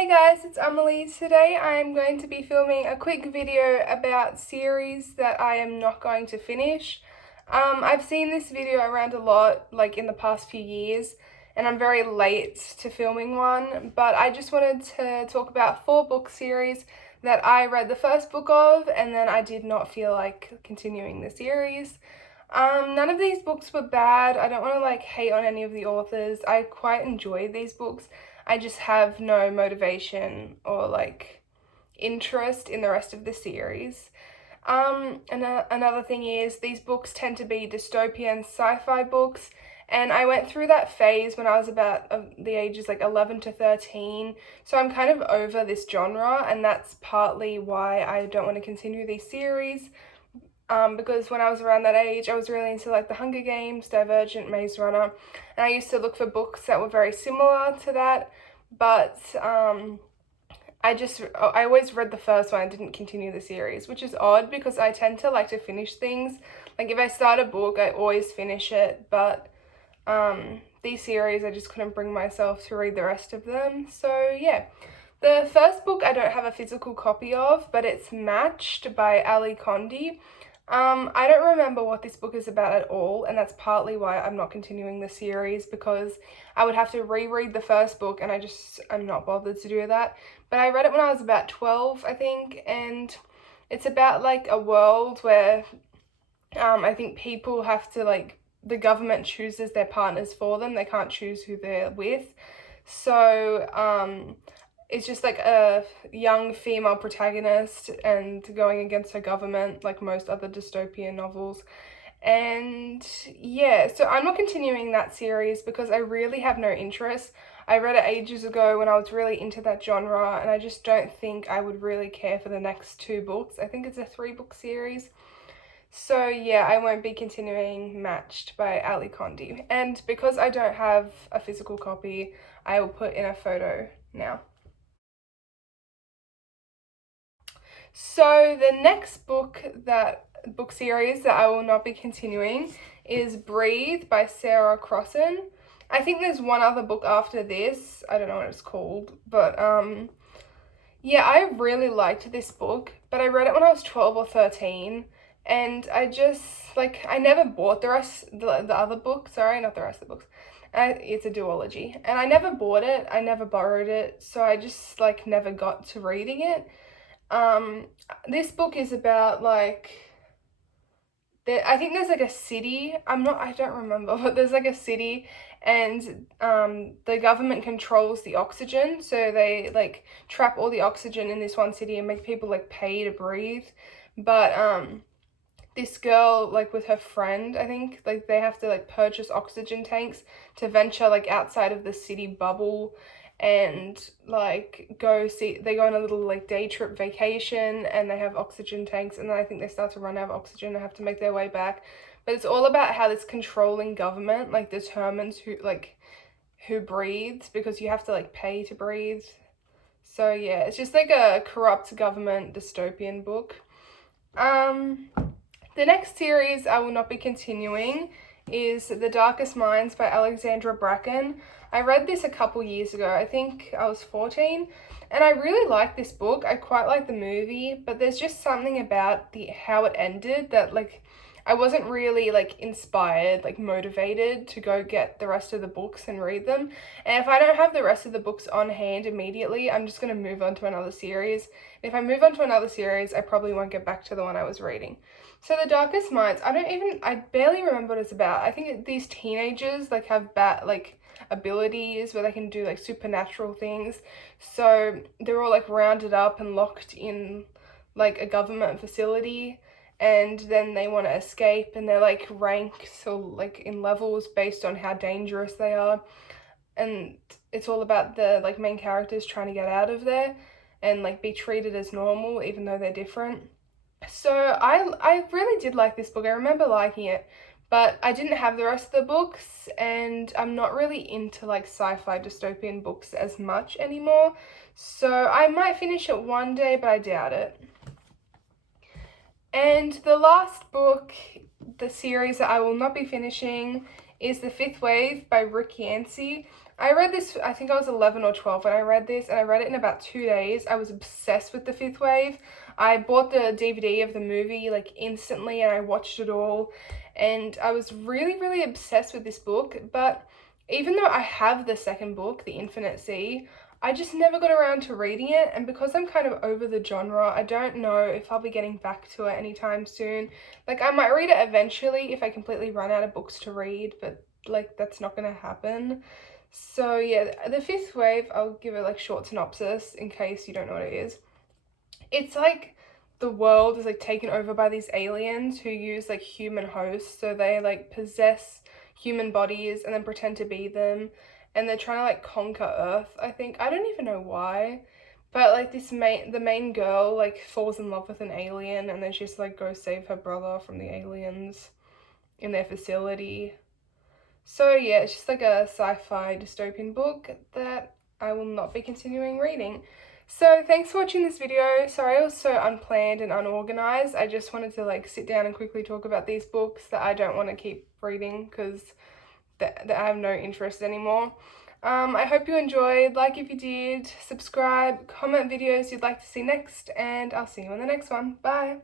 Hey guys, it's Emily. Today I'm going to be filming a quick video about series that I am not going to finish. I've seen this video around a lot, like in the past few years, and I'm very late to filming one, but I just wanted to talk about 4 book series that I read the first book of, and then I did not feel like continuing the series. None of these books were bad. I don't want to hate on any of the authors. I quite enjoyed these books. I just have no motivation or interest in the rest of the series. And another thing is these books tend to be dystopian sci-fi books, and I went through that phase when I was about the ages 11 to 13, so I'm kind of over this genre, and that's partly why I don't want to continue these series. Because when I was around that age, I was really into The Hunger Games, Divergent, Maze Runner, and I used to look for books that were very similar to that, but I always read the first one and didn't continue the series, which is odd because I tend to like to finish things. If I start a book, I always finish it, but these series, I just couldn't bring myself to read the rest of them, so yeah. The first book I don't have a physical copy of, but it's Matched by Ali Condi. I don't remember what this book is about at all, and that's partly why I'm not continuing the series, because I would have to reread the first book, and I'm not bothered to do that. But I read it when I was about 12, I think, and it's about a world where I think people have to the government chooses their partners for them. They can't choose who they're with. So it's just a young female protagonist and going against her government, like most other dystopian novels. And yeah, so I'm not continuing that series because I really have no interest. I read it ages ago when I was really into that genre, and I just don't think I would really care for the next 2 books. I think it's a 3-book series. So yeah, I won't be continuing Matched by Ali Condi. And because I don't have a physical copy, I will put in a photo now. So the next book series that I will not be continuing is Breathe by Sarah Crossan. I think there's one other book after this. I don't know what it's called, but yeah, I really liked this book, but I read it when I was 12 or 13, and I just I never bought the other book. Sorry, not the rest of the books. It's a duology, and I never bought it. I never borrowed it, so I just never got to reading it. This book is about I think there's a city. I don't remember, but there's a city, and the government controls the oxygen, so they trap all the oxygen in this one city and make people pay to breathe. But this girl with her friend, I think they have to purchase oxygen tanks to venture outside of the city bubble, and they go on a little day trip vacation, and they have oxygen tanks, and then I think they start to run out of oxygen and have to make their way back. But it's all about how this controlling government determines who breathes, because you have to pay to breathe. So yeah, it's just a corrupt government dystopian book. The next series I will not be continuing is The Darkest Minds by Alexandra Bracken. I read this a couple years ago. I think I was 14, and I really liked this book. I quite like the movie, but there's just something about how it ended that I wasn't really inspired, motivated to go get the rest of the books and read them. And if I don't have the rest of the books on hand immediately, I'm just going to move on to another series. And if I move on to another series, I probably won't get back to the one I was reading. So The Darkest Minds, I barely remember what it's about. I think these teenagers have bad abilities where they can do supernatural things. So they're all rounded up and locked in a government facility, and then they want to escape, and they're ranked or in levels based on how dangerous they are. And it's all about the main characters trying to get out of there and be treated as normal even though they're different. So I really did like this book. I remember liking it, but I didn't have the rest of the books, and I'm not really into sci-fi dystopian books as much anymore. So I might finish it one day, but I doubt it. And the last book, the series that I will not be finishing, is The Fifth Wave by Rick Yancey. I read this, I think I was 11 or 12 when I read this, and I read it in about 2 days. I was obsessed with The Fifth Wave. I bought the DVD of the movie like instantly and I watched it all, and I was really, really obsessed with this book. But even though I have the second book, The Infinite Sea, I just never got around to reading it, and because I'm kind of over the genre, I don't know if I'll be getting back to it anytime soon. Like, I might read it eventually if I completely run out of books to read, but like that's not gonna happen. So yeah, The Fifth Wave, I'll give it like short synopsis in case you don't know what it is. It's like the world is like taken over by these aliens who use like human hosts, so they like possess human bodies and then pretend to be them, and they're trying to like conquer Earth, I think. I don't even know why. But like the main girl like falls in love with an alien, and then she's like go save her brother from the aliens in their facility. So yeah, it's just like a sci-fi dystopian book that I will not be continuing reading. So thanks for watching this video. Sorry I was so unplanned and unorganized. I just wanted to like sit down and quickly talk about these books that I don't want to keep reading because that I have no interest anymore. I hope you enjoyed. Like if you did, subscribe, comment videos you'd like to see next, and I'll see you in the next one. Bye!